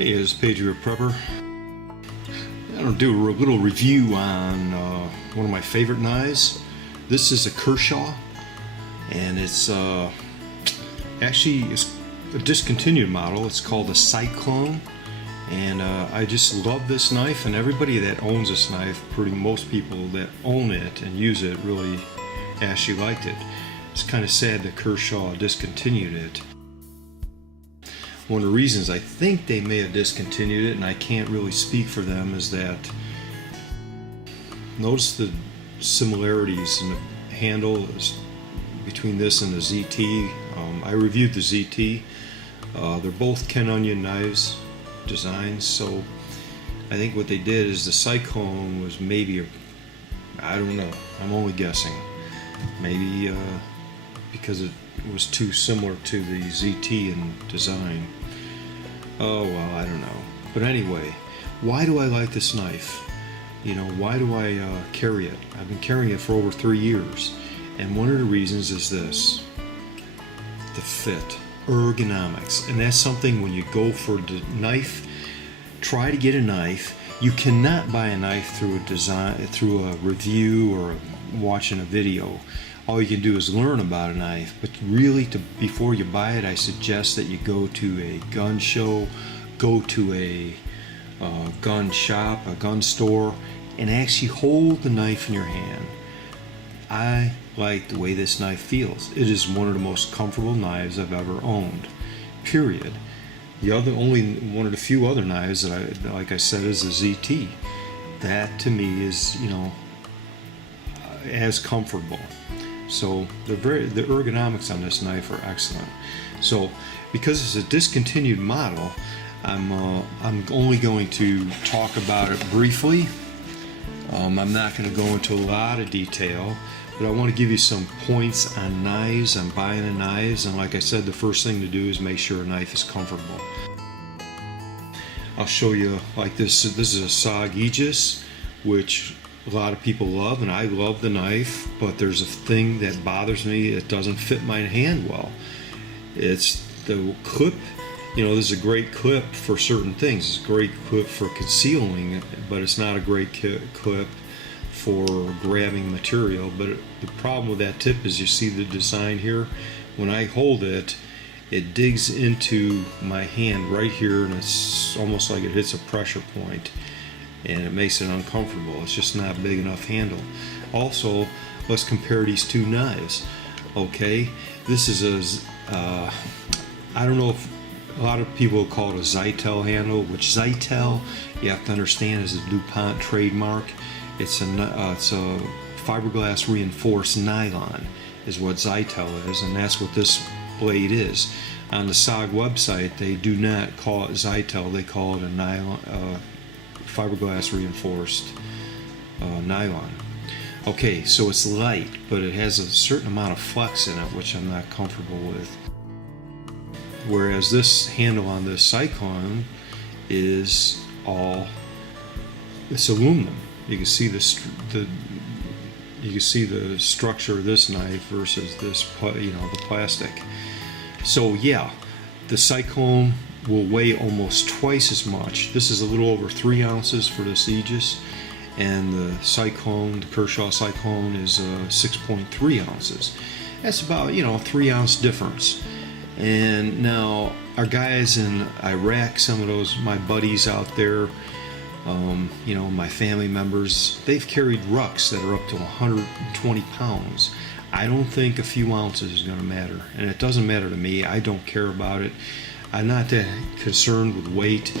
Hey, this is Patriot Prepper. I'm going to do a little review on one of my favorite knives. This is a Kershaw, and it's actually it's a discontinued model. It's called a Cyclone, and I just love this knife, and everybody that owns this knife, most people that own it and use it really actually liked it. It's kind of sad that Kershaw discontinued it. One of the reasons I think they may have discontinued it, and I can't really speak for them, is that notice the similarities in the handle between this and the ZT. I reviewed the ZT. They're both Ken Onion knives designs, so I think what they did is the Cyclone was maybe I don't know, I'm only guessing, maybe because it was too similar to the ZT in design. Oh well, I don't know. But anyway, why do I like this knife? You know, why do I carry it? I've been carrying it for over 3 years, and one of the reasons is this: the fit, ergonomics. And that's something when you go for the knife, try to get a knife. You cannot buy a knife through a review or watching a video. All you can do is learn about a knife, but really, before you buy it, I suggest that you go to a gun show, go to a gun shop, a gun store, and actually hold the knife in your hand. I like the way this knife feels. It is one of the most comfortable knives I've ever owned, period. Only one of the few other knives that like I said, is the ZT. That to me is, as comfortable. So the ergonomics on this knife are excellent. So because it's a discontinued model, I'm only going to talk about it briefly. I'm not going to go into a lot of detail, but I want to give you some points on knives, on buying the knives, and like I said, the first thing to do is make sure a knife is comfortable. I'll show you, like this is a SOG Aegis, which a lot of people love, and I love the knife, but there's a thing that bothers me. It doesn't fit my hand well. It's the clip. This is a great clip for certain things. It's a great clip for concealing, but it's not a great clip for grabbing material. But the problem with that tip is, you see the design here? When I hold it, it digs into my hand right here, and it's almost like it hits a pressure point, and it makes it uncomfortable. It's just not a big enough handle. Also, let's compare these two knives. Okay, this is I don't know if a lot of people call it a Zytel handle, which Zytel, you have to understand, is a DuPont trademark. It's a fiberglass reinforced nylon is what Zytel is, and that's what this blade is. On the SOG website, they do not call it Zytel, they call it a nylon, fiberglass reinforced nylon. Okay, so it's light, but it has a certain amount of flex in it, which I'm not comfortable with. Whereas this handle on this Cyclone is it's aluminum. You can see the structure of this knife versus this, the plastic. So yeah, the Cyclone will weigh almost twice as much. This is a little over 3 ounces for this Aegis, and the Cyclone, the Kershaw Cyclone, is 6.3 ounces. That's about 3 ounce difference. And now our guys in Iraq, some of those my buddies out there, my family members, they've carried rucks that are up to 120 pounds. I don't think a few ounces is going to matter, and it doesn't matter to me. I don't care about it. I'm not that concerned with weight.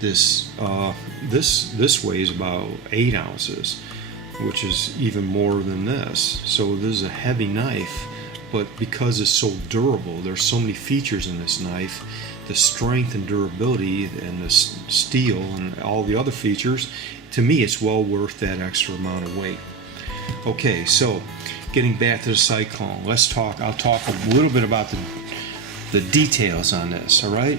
This weighs about 8 ounces, which is even more than this. So this is a heavy knife, but because it's so durable, there's so many features in this knife, the strength and durability and the steel and all the other features, to me it's well worth that extra amount of weight. Okay, so getting back to the Cyclone, I'll talk a little bit about the details on this. All right,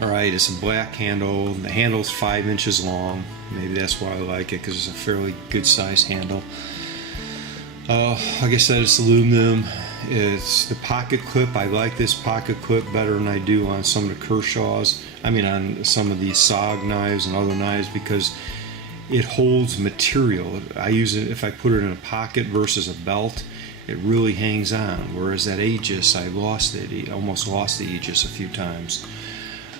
it's a black handle. The handle's 5 inches long. Maybe that's why I like it, because it's a fairly good sized handle. Like I said, it's aluminum. It's the pocket clip. I like this pocket clip better than I do on some of the Kershaws. I mean, on some of these SOG knives and other knives, because it holds material. I use it if I put it in a pocket versus a belt. It really hangs on. Whereas that Aegis, I lost it. I almost lost the Aegis a few times.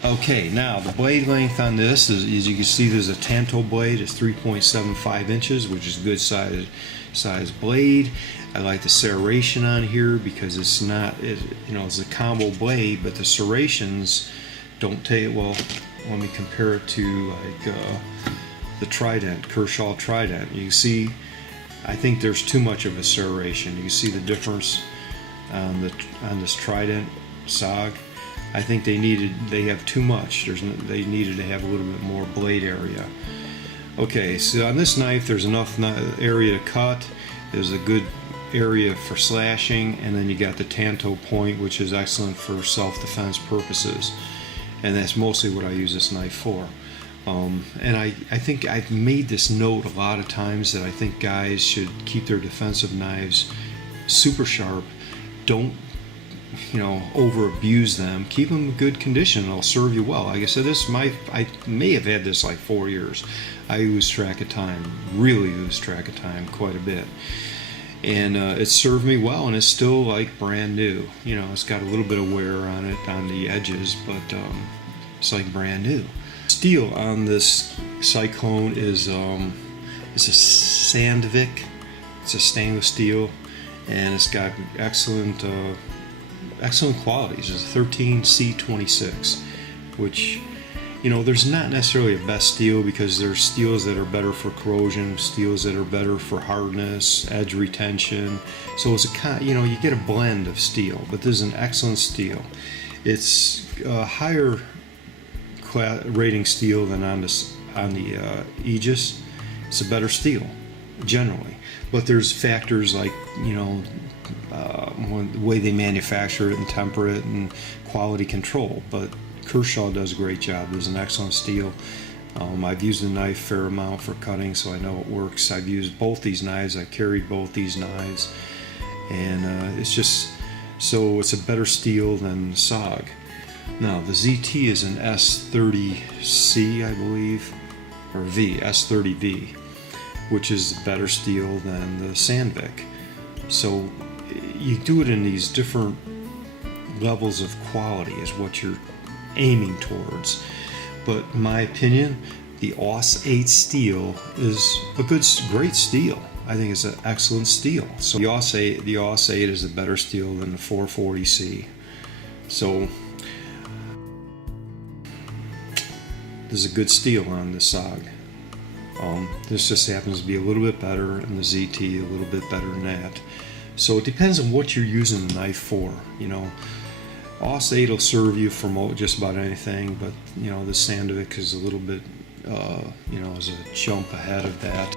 Okay, now the blade length on this is, as you can see, there's a Tanto blade. It's 3.75 inches, which is a good size blade. I like the serration on here because it's not, it's a combo blade, but the serrations don't take, well, let me compare it to like the Trident, Kershaw Trident. You can see, I think there's too much of a serration. You can see the difference on this Trident SOG. I think they have too much. They needed to have a little bit more blade area. Okay, so on this knife, there's enough area to cut. There's a good area for slashing, and then you got the Tanto point, which is excellent for self-defense purposes. And that's mostly what I use this knife for. And I think I've made this note a lot of times that I think guys should keep their defensive knives super sharp. Don't over abuse them. Keep them in good condition. It'll serve you well. Like I said, I may have had this like 4 years. I lose track of time, really lose track of time quite a bit. And it served me well, and it's still like brand new. It's got a little bit of wear on it on the edges, but it's like brand new. Steel on this Cyclone is a Sandvik. It's a stainless steel, and it's got excellent qualities. It's a 13C26, which, there's not necessarily a best steel, because there's steels that are better for corrosion, steels that are better for hardness, edge retention. So it's you get a blend of steel, but this is an excellent steel. It's a higher rating steel than on the Aegis. It's a better steel generally, but there's factors like the way they manufacture it and temper it and quality control. But Kershaw does a great job. It's an excellent steel. I've used the knife a fair amount for cutting, so I know it works. I've used both these knives. I carried both these knives, and it's just so it's a better steel than the SOG. Now the ZT is an S30C, I believe, or S30V, which is better steel than the Sandvik. So you do it in these different levels of quality is what you're aiming towards. But in my opinion, the AUS 8 steel is a great steel. I think it's an excellent steel. So the AUS 8 is a better steel than the 440C. So there's a good steel on the SOG. This just happens to be a little bit better, and the ZT a little bit better than that. So it depends on what you're using the knife for. AUS 8 will serve you for just about anything, but the Sandvik is a little bit, is a jump ahead of that.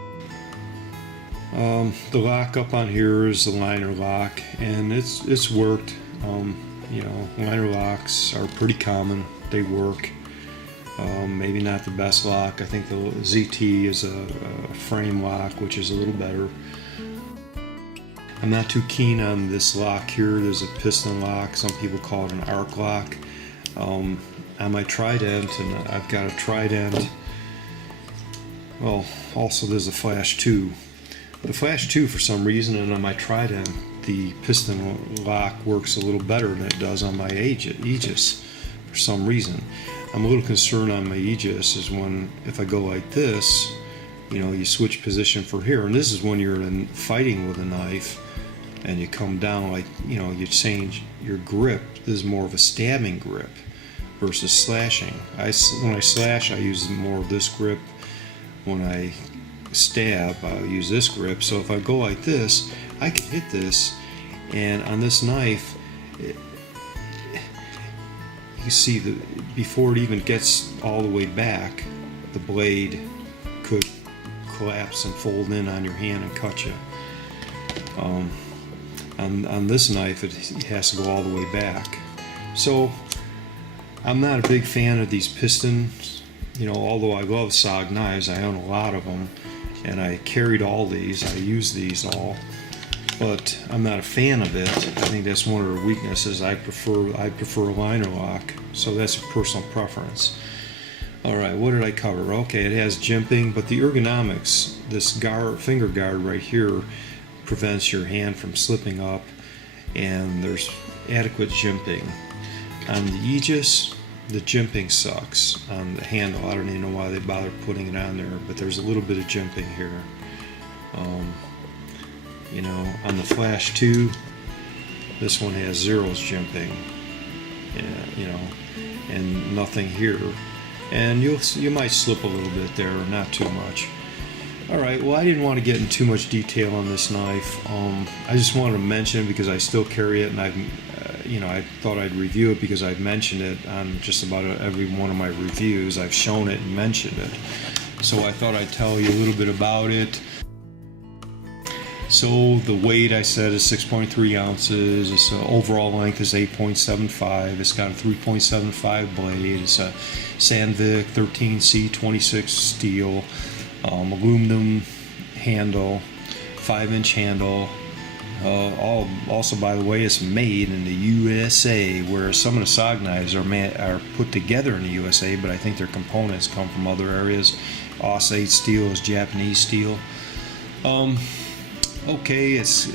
The lockup on here is the liner lock, and it's worked. Liner locks are pretty common. They work. Maybe not the best lock. I think the ZT is a frame lock, which is a little better. I'm not too keen on this lock here. There's a piston lock. Some people call it an arc lock. On my Trident, and I've got a Trident. Well, also there's a Flash 2. The Flash 2, for some reason, and on my Trident, the piston lock works a little better than it does on my Aegis for some reason. I'm a little concerned on my Aegis is if I go like this, you switch position for here, and this is when you're fighting with a knife and you come down like, you change your grip. This is more of a stabbing grip versus slashing. When I slash, I use more of this grip. When I stab, I'll use this grip. So if I go like this, I can hit this, and on this knife, you see before it even gets all the way back, the blade could collapse and fold in on your hand and cut you. On this knife, it has to go all the way back. So I'm not a big fan of these pistons. Although I love SOG knives, I own a lot of them, and I carried all these. I use these all. but I'm not a fan of it. I think that's one of the weaknesses. I prefer a liner lock, so that's a personal preference. All right, what did I cover? Okay, it has jimping, but the ergonomics, this finger guard right here, prevents your hand from slipping up, and there's adequate jimping. On the Aegis, the jimping sucks on the handle. I don't even know why they bother putting it on there, but there's a little bit of jimping here. You know, on the Flash 2, this one has zeros jimping, you know, and nothing here. And you might slip a little bit there, not too much. All right, well, I didn't want to get in too much detail on this knife. I just wanted to mention it because I still carry it, and I thought I'd review it because I've mentioned it on just about every one of my reviews. I've shown it and mentioned it. So I thought I'd tell you a little bit about it. So the weight, I said, is 6.3 ounces. Its overall length is 8.75. It's got a 3.75 blade. It's a Sandvik 13C26 steel, aluminum handle, 5-inch handle. Also, by the way, it's made in the USA, where some of the SOG knives are put together in the USA, but I think their components come from other areas. AUS-8 steel is Japanese steel. Okay, it's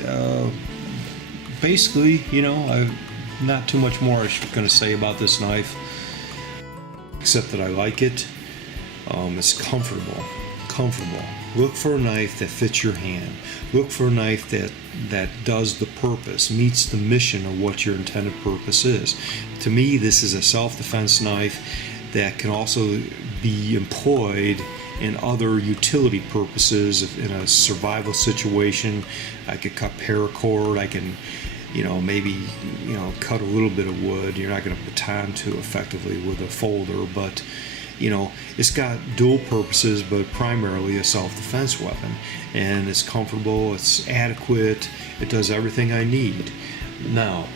basically, you know, not too much more I'm going to say about this knife, except that I like it. It's comfortable. Look for a knife that fits your hand. Look for a knife that does the purpose, meets the mission of what your intended purpose is. To me, this is a self-defense knife that can also be employed in other utility purposes. In a survival situation, I could cut paracord, I can, you know, maybe, you know, cut a little bit of wood. You're not going to baton to effectively with a folder, but, you know, it's got dual purposes, but primarily a self-defense weapon. And it's comfortable, it's adequate, it does everything I need. Now,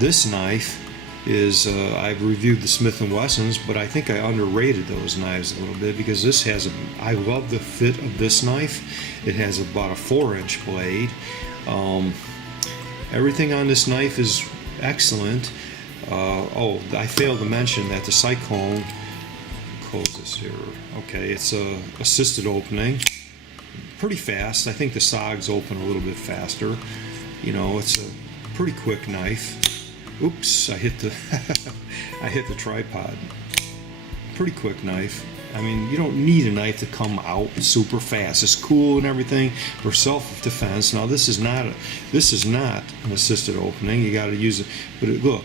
this knife is, I've reviewed the Smith & Wessons, but I think I underrated those knives a little bit, because this has I love the fit of this knife. It has about a 4-inch blade. Everything on this knife is excellent. Oh, I failed to mention that the Cyclone, close this here, okay, it's a assisted opening, pretty fast. I think the SOGs open a little bit faster. You know, it's a pretty quick knife. Oops, I hit the I hit the tripod. Pretty quick knife. I mean, you don't need a knife to come out super fast. It's cool and everything for self-defense. Now, this is not an assisted opening. You got to use it. But look,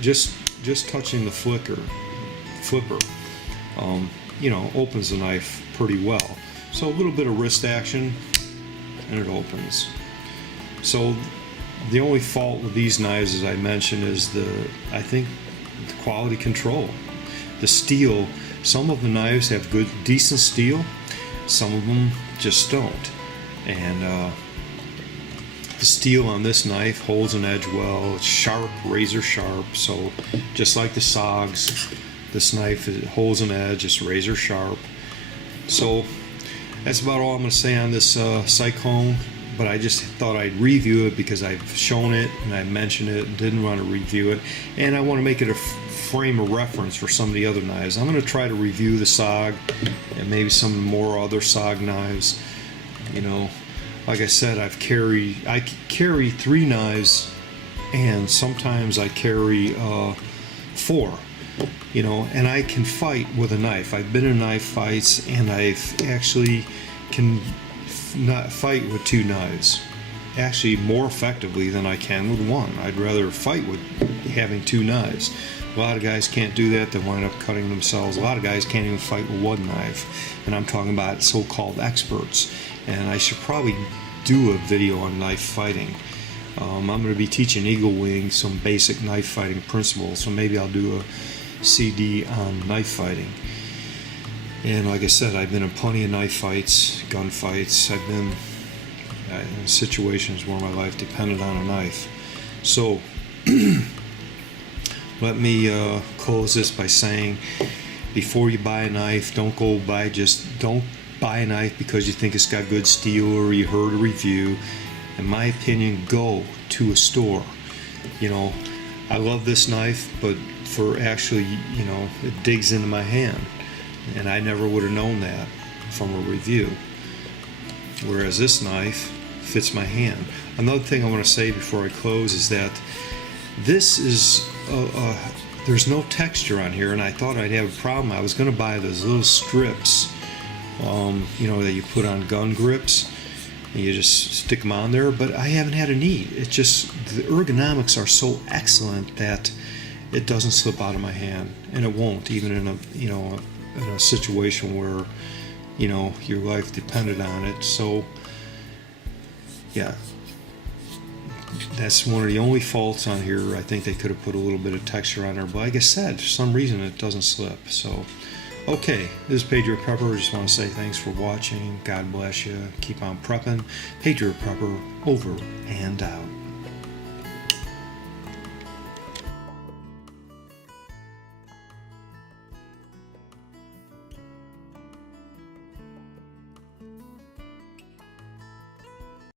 just touching the flipper, you know, opens the knife pretty well. So a little bit of wrist action, and it opens. So the only fault with these knives, as I mentioned, is I think the quality control. The steel, some of the knives have decent steel, some of them just don't. And the steel on this knife holds an edge well. It's sharp, razor sharp. So just like the SOGs, this knife holds an edge. It's razor sharp. So that's about all I'm going to say on this Cyclone. But I just thought I'd review it because I've shown it and I mentioned it and didn't want to review it. And I want to make it a frame of reference for some of the other knives. I'm going to try to review the SOG and maybe some more other SOG knives. You know, like I said, I carry 3 knives, and sometimes I carry 4. You know, and I can fight with a knife. I've been in knife fights, and I've actually can not fight with 2 knives, actually more effectively than I can with 1. I'd rather fight with having 2 knives. A lot of guys can't do that. They wind up cutting themselves. A lot of guys can't even fight with 1 knife, and I'm talking about so-called experts. And I should probably do a video on knife fighting. I'm going to be teaching Eagle Wing some basic knife fighting principles, so maybe I'll do a CD on knife fighting. And like I said, I've been in plenty of knife fights, gun fights. I've been in situations where my life depended on a knife. So let me close this by saying, before you buy a knife, don't buy a knife because you think it's got good steel or you heard a review. in my opinion, go to a store. You know, I love this knife, but for actually, you know, it digs into my hand, and I never would have known that from a review. Whereas this knife fits my hand. Another thing I want to say before I close is that this is there's no texture on here, and I thought I'd have a problem. I was going to buy those little strips, you know, that you put on gun grips, and you just stick them on there, but I haven't had a need. It's just the ergonomics are so excellent that it doesn't slip out of my hand, and it won't, even in a, you know, in a situation where, you know, your life depended on it. So yeah, that's one of the only faults on here. I think they could have put a little bit of texture on there, but like I said, for some reason it doesn't slip. So okay, this is Pedro Prepper. I just want to say thanks for watching. God bless you. Keep on prepping. Pedro Prepper, over and out.